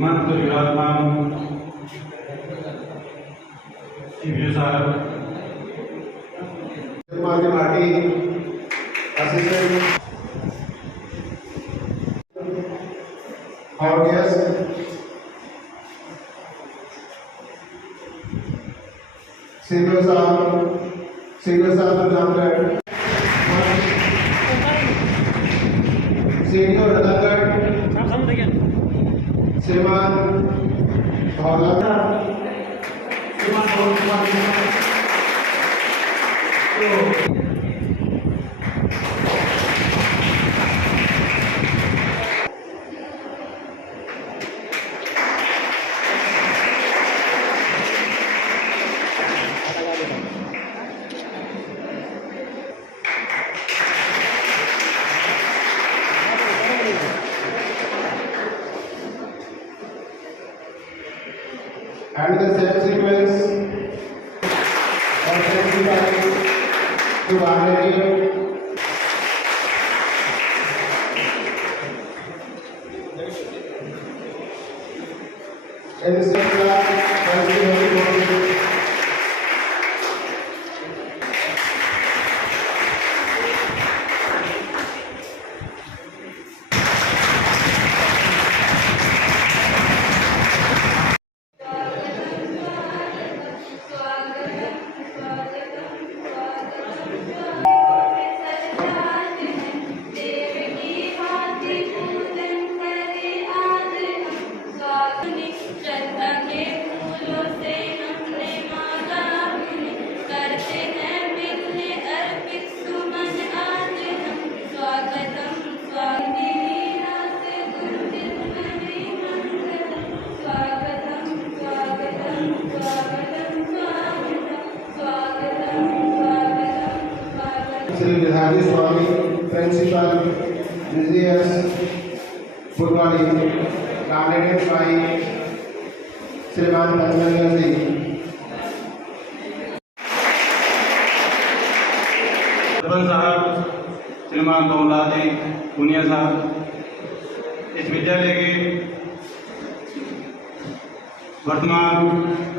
मंत्र विराजमान साहब भाटी असिस्टेंट और गेस्ट सीनियर साहब नामगढ़ सीनियर रतनगढ़ श्रीमान Bhavna and the same sequence of to Bangladesh. Shri Vidhani Swami principal engineers football nominated by श्रीमान पंचमंगल जी। साहब श्रीमान दौलत जी पुनिया साहब, इस विद्यालय के वर्तमान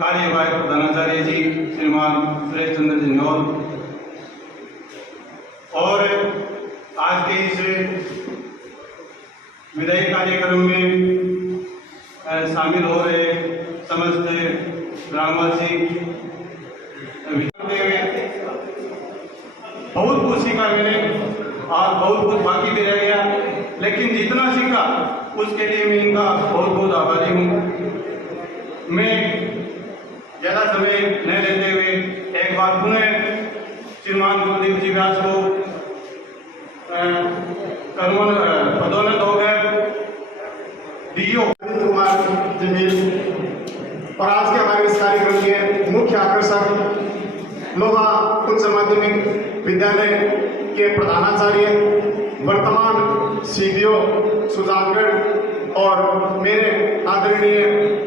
कार्यवाहक प्रधानाचार्य जी श्रीमान सुरेश चंद्र जिंदौल और आज के इस विदाई कार्यक्रम में शामिल हो रहे समस्त ग्रामवासी बहुत कुछ सीखा मैंने और बहुत कुछ बाकी भी रह गया, लेकिन जितना सीखा उसके लिए मैं इनका बहुत बहुत आभारी हूँ। मैं ज़्यादा समय न लेते हुए एक बार पुनः श्रीमान गुरुदेव जी व्यास को पदोन्नत होकर डीओ कुमार जमील और आज के हमारे इस कार्यक्रम के मुख्य आकर्षक लोहा उच्च माध्यमिक विद्यालय के प्रधानाचार्य वर्तमान सीडीओ सुजानगढ़ और मेरे आदरणीय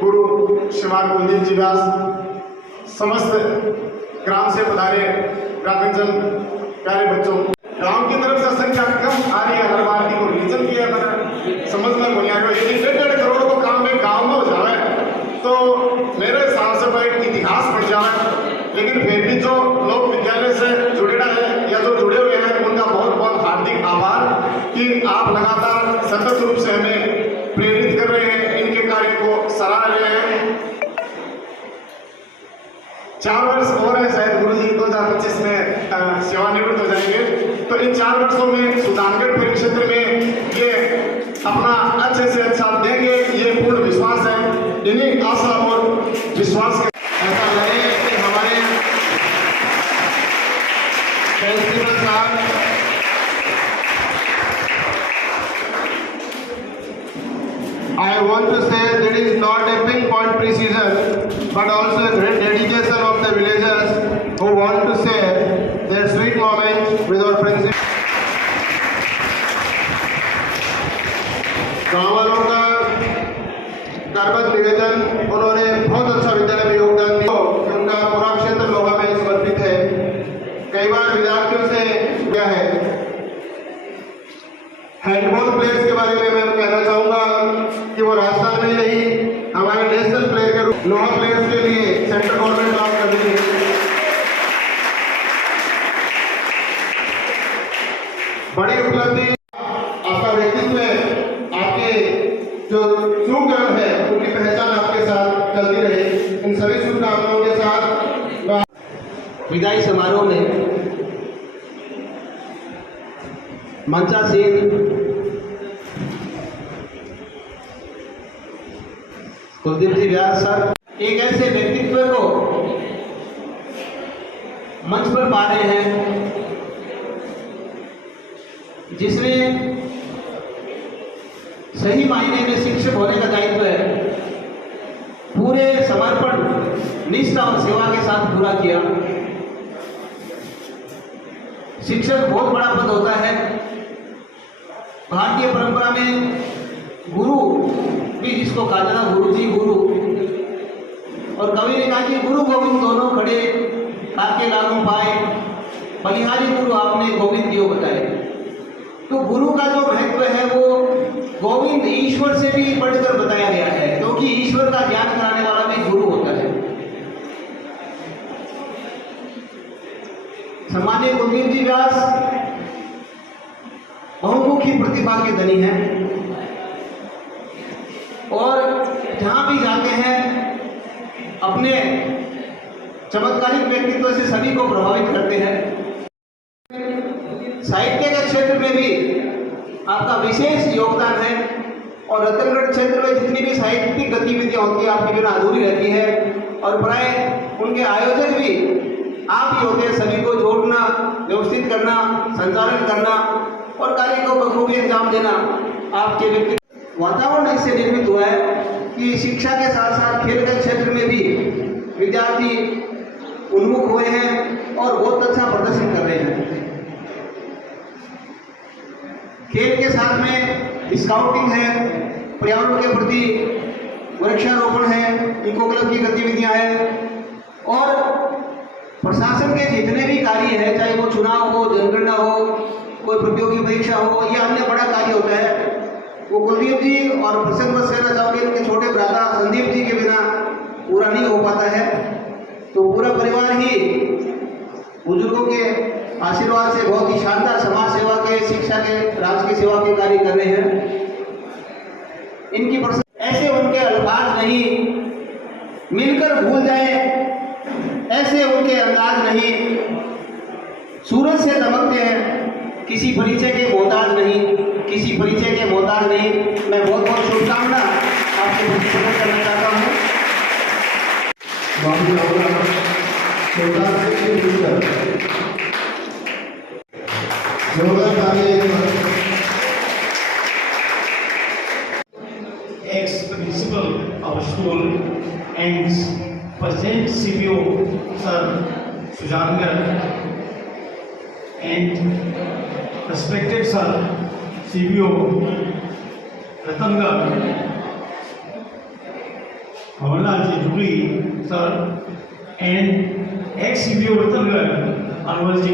गुरु श्रीमान गुरुदेव जी व्यास, समस्त ग्राम से पधारे ग्रामीणजन, प्यारे बच्चों, गांव की तरफ से संख्या कम आ रही है। हर बार को रीजन किया समझ में नहीं आ रहा, यदि 1.5 करोड़ को काम में गांव में हो जाए तो मेरे हिसाब से भाई इतिहास बन जाए। लेकिन फिर भी जो लोग विद्यालय से जुड़े है या जो जुड़े हुए हैं उनका बहुत बहुत हार्दिक आभार कि आप लगातार सतत रूप से हमें प्रेरित कर रहे हैं, इनके कार्य को सराह रहे हैं। 4 वर्ष और है, शायद गुरु जी 2025 में सेवानिवृत्त हो जाएंगे, तो इन 4 वर्षों में सुजानगढ़ परिक्षेत्र में ये अपना अच्छे से अच्छा देंगे, ये पूर्ण विश्वास है। इन्हीं आशा और विश्वास के ऐसा लगे कि हमारे प्रिंसिपल साहब I want to say that is not a pinpoint precision, but also a great dedication of the villagers who want to share their sweet moment with our principal. गाँव वालों का करबद्ध निवेदन, उन्होंने बहुत अच्छा विद्यालय में योगदान दिया, उनका पूरा क्षेत्र लोहा में समर्पित है। कई बार विद्यार्थियों से क्या है हैंडबॉल प्लेयर्स के बारे में मैं कहना चाहूंगा कि वो राजस्थान में नहीं लोहा प्लेयर्स के लिए सेंट्रल गवर्नमेंट काम कर रही है। बड़ी उपलब्धि, आपका व्यक्तित्व है, आपके जो सुकर्म है उनकी पहचान आपके साथ चलती रहे। इन सभी शुभकामनाओं के साथ विदाई समारोह में मंचासीन कुलदीप जी व्यास सर एक ऐसे व्यक्तित्व को मंच पर पा रहे हैं जिसने सही मायने में शिक्षक होने का दायित्व है, पूरे समर्पण, निष्ठा और सेवा के साथ पूरा किया। शिक्षक बहुत बड़ा पद होता है। भारतीय परंपरा में गुरु भी जिसको कहा जाता, गुरु जी गुरु, और कवि ने कहा कि गुरु गोविंद दोनों खड़े काके लागू पाए, बलिहारी गुरु आपने गोविंद दियो बताए। तो गुरु का जो महत्व है वो गोविंद ईश्वर से भी बढ़कर बताया गया है, क्योंकि ईश्वर का ज्ञान कराने वाला भी गुरु होता है। सम्मानीय कुलदीप जी व्यास बहुमुखी प्रतिभा के धनी हैं और जहां भी जाते हैं अपने चमत्कारिक व्यक्तित्व से सभी को प्रभावित करते हैं। साहित्य के क्षेत्र में भी आपका विशेष योगदान है और रतनगढ़ क्षेत्र में जितनी भी साहित्यिक गतिविधियां होती है आपकी बिना अधूरी रहती है, और प्राय उनके आयोजक भी आप ही होते हैं। सभी को जोड़ना, व्यवस्थित करना, संचालन करना और कार्य को बखूबी अंजाम देना आपके व्यक्तित्व। वातावरण इससे निर्मित हुआ है कि शिक्षा के साथ साथ खेल के क्षेत्र में भी विद्यार्थी उन्मुख हुए हैं और बहुत अच्छा प्रदर्शन कर रहे हैं। खेल के साथ में स्काउटिंग है, पर्यावरण के प्रति वृक्षारोपण है, इको क्लब की गतिविधियां हैं और प्रशासन के जितने भी कार्य है, चाहे वो चुनाव हो, जनगणना हो, कोई प्रतियोगी परीक्षा हो या अन्य बड़ा कार्य होता है, वो कुलदीप जी और प्रसन्न बस कहना चाहोगे उनके छोटे भ्राता संदीप जी के बिना पूरा नहीं हो पाता है। तो पूरा परिवार ही बुजुर्गों के आशीर्वाद से बहुत ही शानदार समाज सेवा के, शिक्षा के, राष्ट्र की सेवा के कार्य कर रहे हैं। इनकी ऐसे उनके अल्फाज नहीं, मिलकर भूल जाए ऐसे उनके अंदाज नहीं, सूरज से दमकते हैं, किसी परिचय के मोहताज नहीं, किसी परिचय के मोहताज नहीं। मैं बहुत बहुत शुभकामना आपके प्रति प्रकट करना चाहता हूँ। Ex-principal of school and present CBO Sir Sujangar and respected Sir CBO Ratangar, Amarnath Ji Juri Sir and ex-CBO Ratangar Anwar Ji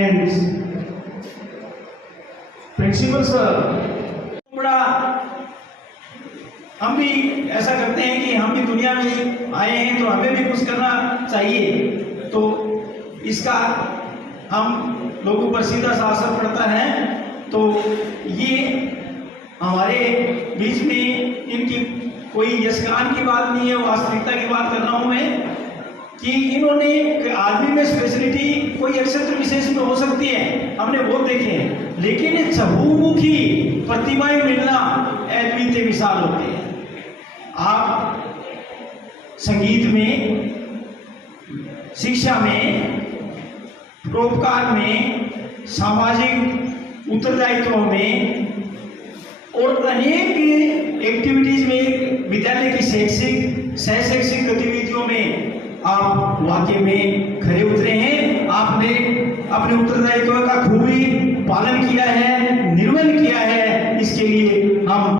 and Principal Sir। बड़ा हम भी ऐसा करते हैं कि हम भी दुनिया में आए हैं तो हमें भी कुछ करना चाहिए, तो इसका हम लोगों पर सीधा सा असर पड़ता है। तो ये हमारे बीच में इनकी कोई यशगान की बात नहीं है, वास्तविकता की बात कर रहा हूँ मैं कि इन्होंने आदमी में स्पेशलिटी कोई एक क्षेत्र विशेष में हो सकती है, हमने बहुत देखे हैं, लेकिन बहुमुखी प्रतिभाएं मिलना अद्वितीय मिसाल होती है। आप संगीत में, शिक्षा में, परोपकार में, सामाजिक उत्तरदायित्वों में और अनेक एक्टिविटीज में, विद्यालय की शैक्षिक सह शैक्षिक गतिविधियों में आप वाकई में खरे उतरे हैं। आपने अपने उत्तरदायित्व का खूबी पालन किया है, निर्वहन किया है, इसके लिए हम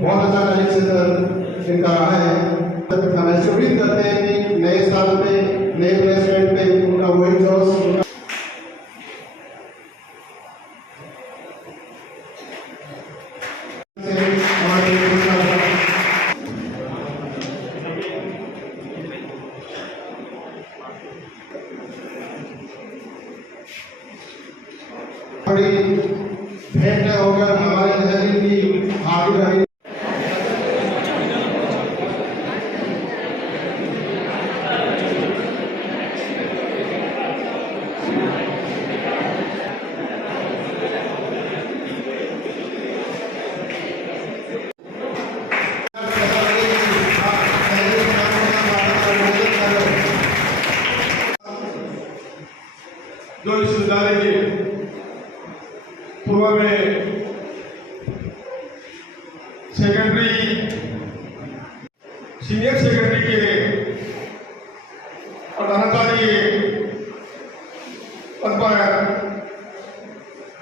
बहुत अच्छा कार्यक्षेत्र इनका रहा है। हमें सुविध करते हैं कि नए साल में, नए प्लेसमेंट में उनका वही जोश हमारे श्रेष्ठ होकर हमारे शरीर की हाजिर रही। जो इस विद्यालय के पूर्व में सीनियर सेकेंडरी के प्रधानाचार्य पद पर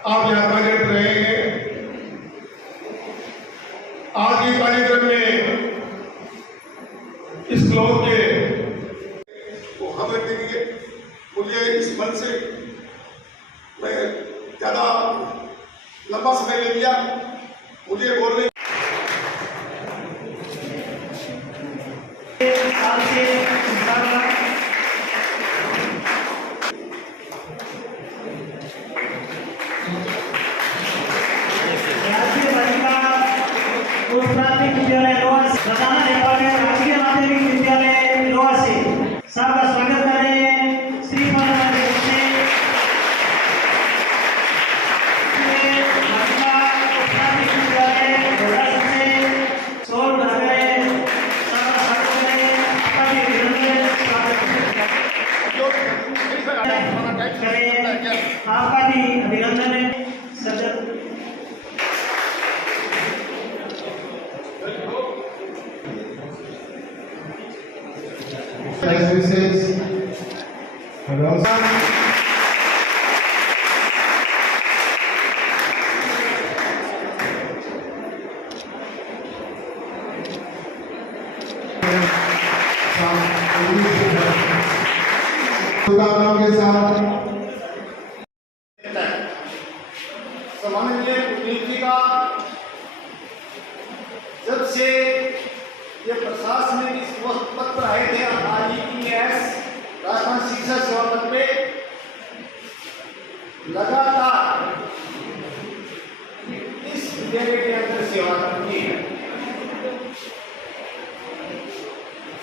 आप यहाँ कार्यरत रहे हैं। आज के कार्यक्रम में इस ब्लॉक के हमें देखिए, मुझे इस मन से मैं ज़्यादा लंबा समय ले लिया, मुझे बोलने साल से इंशाअल्लाह राजकीय बालिका उच्च प्राथमिक विद्यालय लोहा बदाना नेपाल में राजकीय माध्यमिक विद्यालय लोहा से सबका स्वागत करें। श्री आपका भी अभिनंदन है सदर। शुभकामनाओं के साथ सम्मानित कुलपति का जब से ये प्रशासनिक इस पद पर आए थे REES राजस्थान शिक्षा सेवा पद पे लगातार इस विद्यालय के अंदर सेवा की है।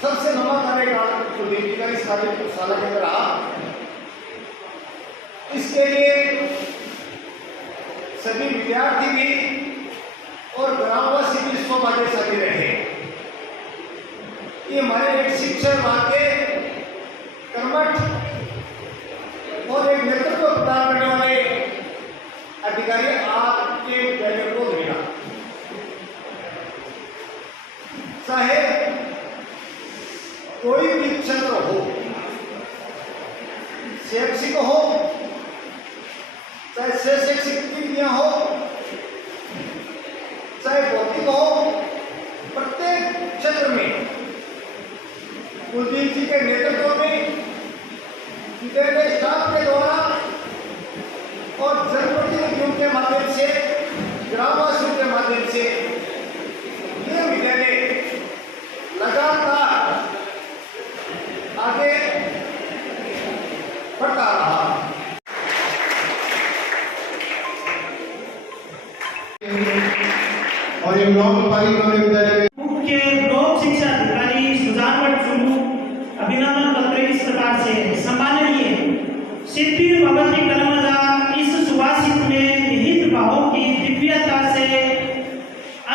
सबसे लंबा कार्यकाल कुलपति का इस कार्यशाला के अंदर रहा। इसके लिए सभी विद्यार्थी भी और ग्रामवासी भी सौभाग्यशाली रहे। ये हमारे एक शिक्षक वाक्य कर्मठ और एक नेतृत्व प्रदान करने वाले अधिकारी आपके विद्यालय को मिला। चाहे कोई भी क्षेत्र हो, शैक्षिक हो चाहे शैक्षिक विधियां हो चाहे भौतिक हो, प्रत्येक क्षेत्र में कुलदीप जी के नेतृत्व में विद्यालय स्टाफ के द्वारा और जनप्रतिनिधियों के माध्यम से ग्रामवासियों के माध्यम से ये विद्यालय लगातार आगे बढ़ता रहा। और ये ब्लॉक पालिका विद्यालय मुख्य लोक शिक्षा अधिकारी सुजानवट चुनू अभिनंदन पत्र इस प्रकार से सम्माननीय सिद्धि भगवती कर्मजा इस सुभाषित में निहित भावों की दिव्यता से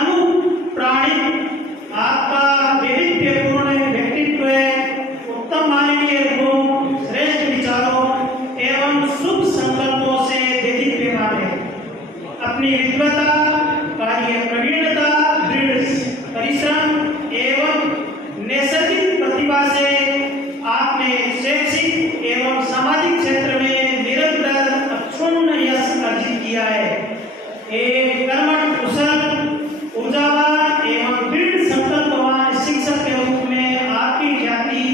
अनुप्राणित आपका वैविध्यपूर्ण व्यक्तित्व, उत्तम मानवीय गुण, श्रेष्ठ विचारों एवं शुभ संकल्पों से देदीप्यमान है। अपनी विद्वता, कार्य प्रवीणता, दृढ़ परिश्रम एवं नैसर्गिक प्रतिभा से आपने शैक्षिक एवं सामाजिक क्षेत्र में निरंतर अक्षुण्ण यश अर्जित किया है। एक कर्मठ, कुशल, ऊर्जावान एवं दृढ़ संकल्पवान शिक्षक के रूप में आपकी ख्याति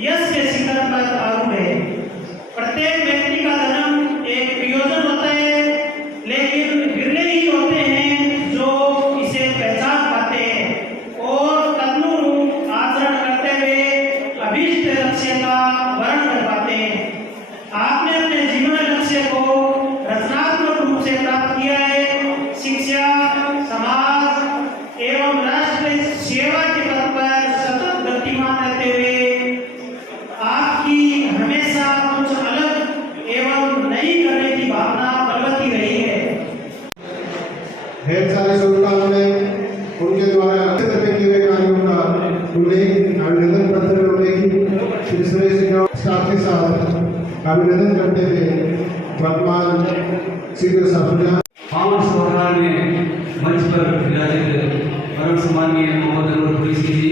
यश के शिखर पर आरूढ़ है। प्रत्येक व्यक्ति का जन्म एक प्रयोजन होता है, लेकिन विरले ही होते हैं ढेर सारे शुभकामनाएं उनके द्वारा किए हुए कार्यों का उल्लेख अभिनंदन पत्र में उल्लेखित श्री सुरेश जी साथ ही साथ अभिनंदन करते हुए वर्तमान सीधे साफुजा पावन सभागार में मंच पर विराजित परम सम्माननीय महोदय पुलिसी जी,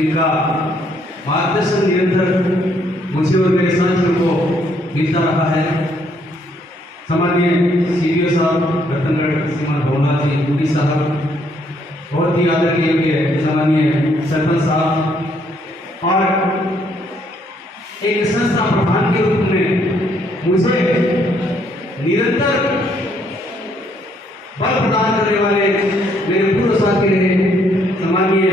इनका मार्गदर्शन निरंतर मुझे और मेरे साथियों को मिलता रहा है। सम्माननीय सीडीओ साहब रतनगढ़ श्रीमान भवनाथ जी बूटी साहब, बहुत ही आदरणीय योग्य सम्माननीय सरपंच साहब, और एक संस्था प्रधान के रूप में मुझे निरंतर बल प्रदान करने वाले मेरे पूर्व साथी रहे सम्माननीय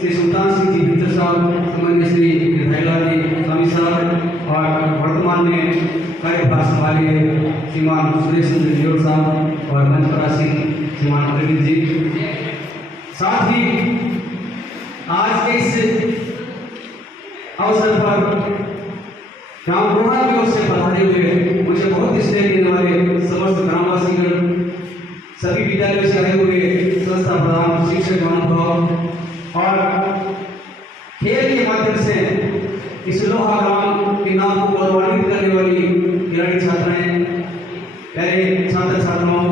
श्री सुल्तान सिंह जी मित्र साहब, सम्माननीय श्री विधायकलाल जी स्वामी साहब, और वर्तमान में कार्यभार संभाले श्रीमान सुरेश चंद्र जियोड़ साहब और मंच पर आसीन श्रीमान अरविंद जी। साथ ही आज के इस अवसर पर गांव रोहा की ओर से पधारे हुए मुझे बहुत स्नेह देने वाले समस्त ग्रामवासीगण, सभी विद्यालयों से आए हुए संस्था प्रधान, शिक्षक महानुभाव और खेल के माध्यम से इस लोहा ग्राम के नाम को गौरवान्वित करने वाली खिलाड़ी छात्राएं, प्यारे छात्र छात्राओं,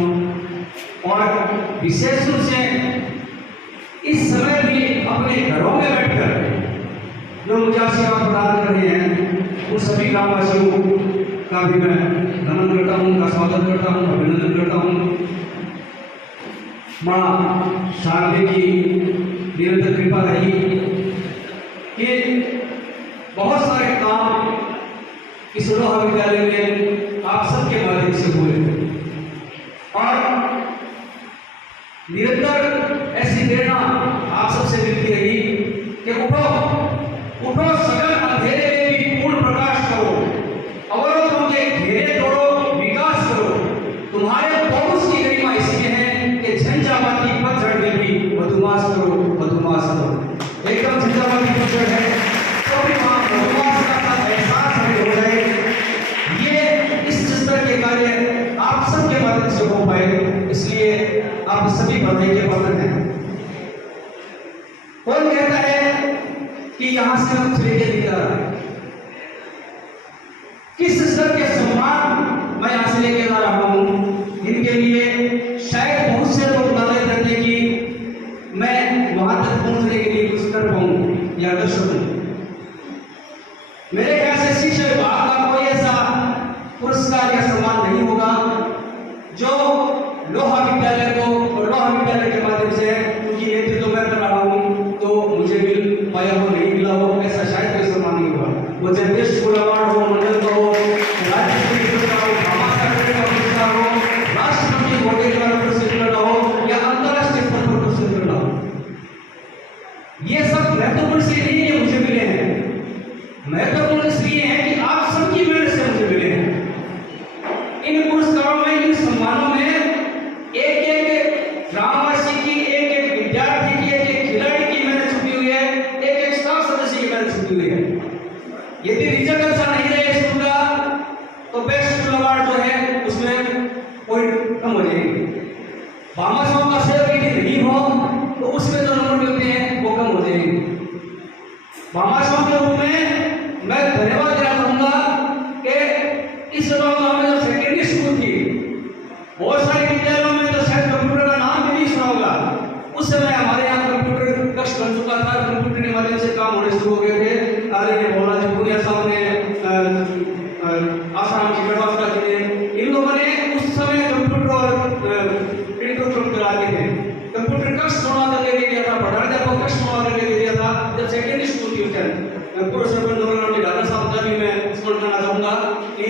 और विशेष रूप से इस समय भी अपने घरों में बैठकर जो मुझे आशीर्वाद प्रदान कर रहे हैं, उन सभी ग्रामवासियों का भी मैं नमन करता हूँ, उनका स्वागत करता हूँ, अभिनंदन करता हूँ। माँ शारदे की निरंतर कृपा रही कि बहुत सारे काम इस लोहा विद्यालय में आप सबके माध्यम से हुए, और निरंतर ऐसी प्रेरणा आप सबसे मिलती रही कि उठो उठो, सघन अंधेरे में भी पूर्ण प्रकाश करो, अवरोधों के घेरे तोड़ो, विकास करो। तुम्हारे पौरुष की गरिमा इसलिए है कि झंझावाती पतझड़ में भी मधुमास करो, मधुमास करो। एकदम झंझावाती पतझड़ है तो भी वहां मधुमास का एहसास हमें हो जाए। ये इस स्तर के कार्य आप सबके माध्यम से हो पाए, इसलिए आप सभी बधाई के पात्र हैं। कौन कहता है कि यहां से हम चले निकल रहा है? किस स्तर के सम्मान मैं यहां से लेके जा रहा हूं, इनके लिए शायद बहुत से लोग नाराज करते कि मैं वहां तक पहुंचने के लिए कुछ कर पाऊं या कर सकूं। मेरे ख्याल से शिक्षा विभाग का कोई ऐसा पुरस्कार या सम्मान नहीं होगा जो लोहा विद्यालय को और लोहा विद्यालय के माध्यम से, क्योंकि नेतृत्व तो मैं कर रहा हूं, तो मुझे मिल पाया हो, नहीं मिला हो, ऐसा शायद कोई सम्मान नहीं होगा। वो जब बेस्ट स्कूल अवार्ड हो, मंडल का हो, राज्य पुरस्कार हो, का पुरस्कार हो, राष्ट्रपति होने का पुरस्कार करना हो, या अंतर्राष्ट्रीय स्तर पर पुरस्कार करना हो, ये सब महत्वपूर्ण इसलिए नहीं है मुझे मिले हैं, महत्वपूर्ण इसलिए है कि आप सबकी मेहनत से मुझे मिले हैं। इन पुरस्कारों में, इन सम्मानों में एक एक ग्रामवासी की, एक एक विद्यार्थी की, एक एक खिलाड़ी की मेहनत छुपी हुई है, एक एक स्टाफ सदस्य की मेहनत छुपी हुई है। यदि रिजल्ट अच्छा नहीं रहे स्कूल का तो बेस्ट स्कूल अवार्ड जो है उसमें कोई कम हो जाएगी। भामाशाहों का सेवा यदि नहीं हो तो उसमें जो नंबर मिलते हैं वो कम हो जाएंगे। भामाशाहों के रूप में मैं धन्यवाद देना चाहूंगा कि इस गांव में जो सेकेंडरी स्कूल थी, बहुत सारे विद्यालयों में तो शायद कंप्यूटर का नाम भी नहीं सुना होगा, उस समय हमारे यहाँ कंप्यूटर कक्ष बन चुका था, कंप्यूटर के माध्यम से काम होने शुरू हो गए थे। आदरणीय भोला जी, पुनिया साहब ने, आसाराम जी, गढ़वाल जी ने, इन लोगों ने उस समय कंप्यूटर और प्रिंटर चलाते थे। कंप्यूटर कक्ष बनवा करके दे दिया था, पढ़ाने कक्ष बनवा करके दे दिया था जब सेकेंडरी स्कूल थी उस टाइम। पूर्व सरपंच ढाका साहब का भी मैं स्मरण करना चाहूंगा कि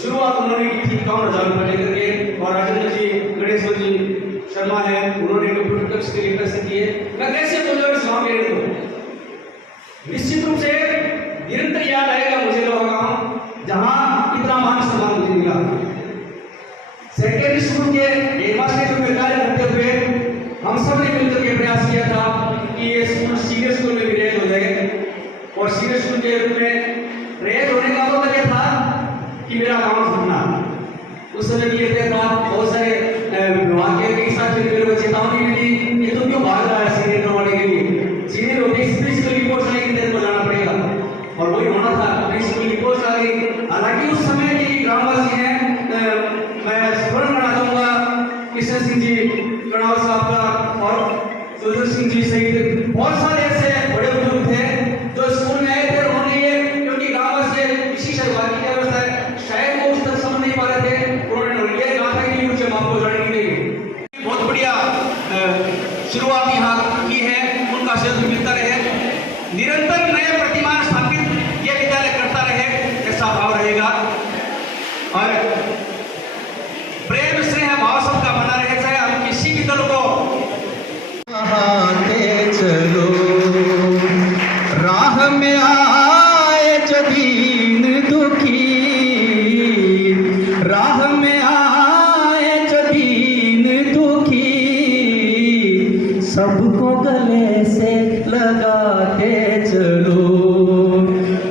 शुरुआत उन्होंने की थी 51,000 रुपये लेकर के, और राजेंद्र जी, गणेश जी शर्मा है, उन्होंने कंप्यूटर कक्ष के लिए पैसे दिए। मैं कैसे बोलूँ इस गाँव के तो निश्चित रूप से निरंतर याद आएगा मुझे लोहा गाँव, जहाँ इतना मान सम्मान मुझे मिला। सेकेंडरी स्कूल के हेडमास्टर के कार्य करते हुए हम सब ने मिलकर के प्रयास किया था कि ये स्कूल सीनियर स्कूल में भी रेज हो जाए, और सीनियर स्कूल के रूप में रेज होने का मतलब यह था कि मेरा गाँव घूमना। उस समय भी ये था बहुत सारे विभाग के साथ कर्नल साहब का और सुरजीत सिंह जी सहित बहुत सारे ऐसे बड़े बुजुर्ग थे जो स्कूल में आए थे। उन्होंने ये क्योंकि गांव से विशेष आबादी की व्यवस्था है, शायद वो उस तक समझ नहीं पा रहे थे, उन्होंने ये कहा था कि मुझे माफ को जाने नहीं देंगे। बहुत बढ़िया शुरुआत यहाँ की है, उनका सहयोग मिलता रहे, निरंतर नए प्रतिमान स्थापित ये विद्यालय करता रहे, ऐसा भाव रहेगा। और प्रेम स्नेह भाव सबका बना रहे, चाहे हम किसी भी दल को चलो राह में आए जो दीन दुखी, राह में आए जो दीन दुखी, सबको गले से लगाते चलो,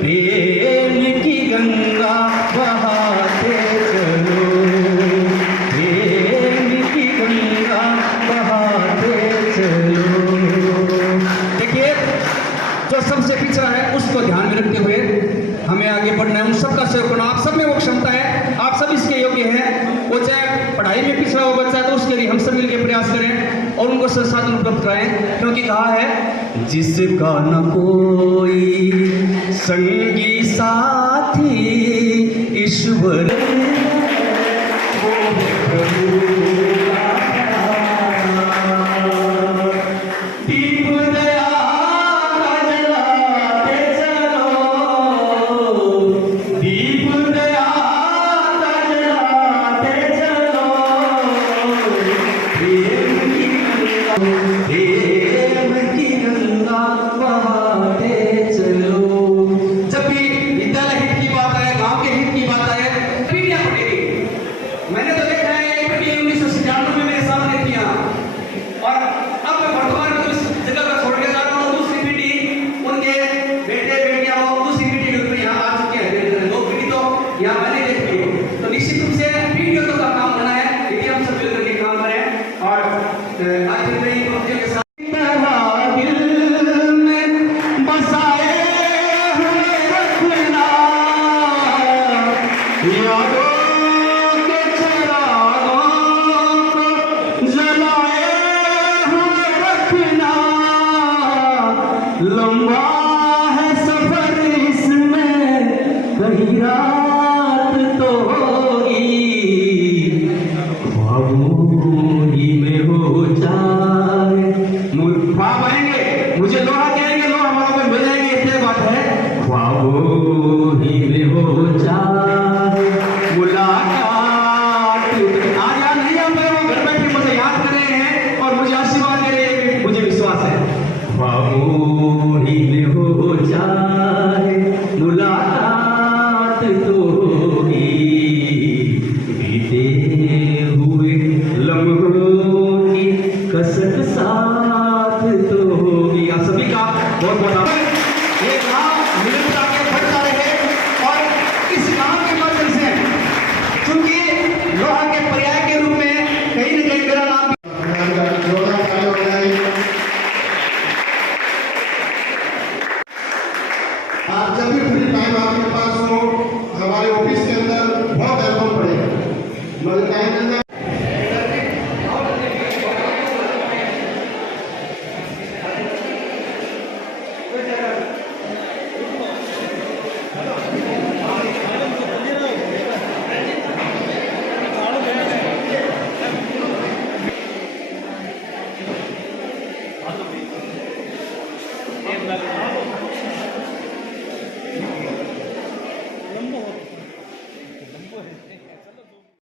प्रेम की गंगा बहाते चलो, प्रेम की गंगा बहाते चलो। देखिए, जो सबसे पिछड़ा है उसको ध्यान में रखते हुए हमें आगे बढ़ना है, उन सबका सहयोग करना। आप सब में वो क्षमता है, आप सब इसके योग्य हैं। वो चाहे पढ़ाई में पिछड़ा हुआ बच्चा है तो उसके लिए हम सब मिलकर प्रयास करें और उनको संसाधन उपलब्ध कराएं, क्योंकि कहा है जिसका न कोई संगी साथी ईश्वर वो है प्रभु दीप दया का जलाते चलो, दीप दया का जलाते चलो, प्रेम की गंगा बहाते चलो। जब भी विद्यालय हित की बात आए, गांव के हित की बात आए, पीढ़ियां पड़ेगी। मैंने तो देखा है एक पीढ़ी 1997 में मेरे सामने थी यहाँ, और अब मैं वर्तमान में इस जगह पर छोड़ के जा रहा हूँ। दूसरी पीढ़ी उनके बेटे बेटियां हो, दूसरी पीढ़ी के रूप में यहाँ आ चुके हैं। दो पीढ़ी तो यहाँ मैंने देखी है, तो निश्चित रूप से पीढ़ियों का काम होना है, यदि हम सब मिलकर के काम करें। और आज नई पहुंचे के साथ दिल में बसाए हुए रखना, यादों के चिरागों को जलाए हुए रखना, लंबा है सफर इसमें कहीं रात तो होगी, ख्वाबों ही में हो जाए। ख्वाब आएंगे, मुझे लोहा कहेंगे, लोहा हमारे को मिल जाएंगे, इतने बात है। ख्वाबों ही में हो जाए मुलाकात, आज याद नहीं आता है, वो घर बैठे मुझे याद कर रहे हैं और मुझे आशीर्वाद दे रहे हैं, मुझे विश्वास है। ख्वाबों ही में हो जाए मुलाकात तो होगी, बीते हुए लम्हों की कसक साथ तो होगी। आप सभी का बहुत बहुत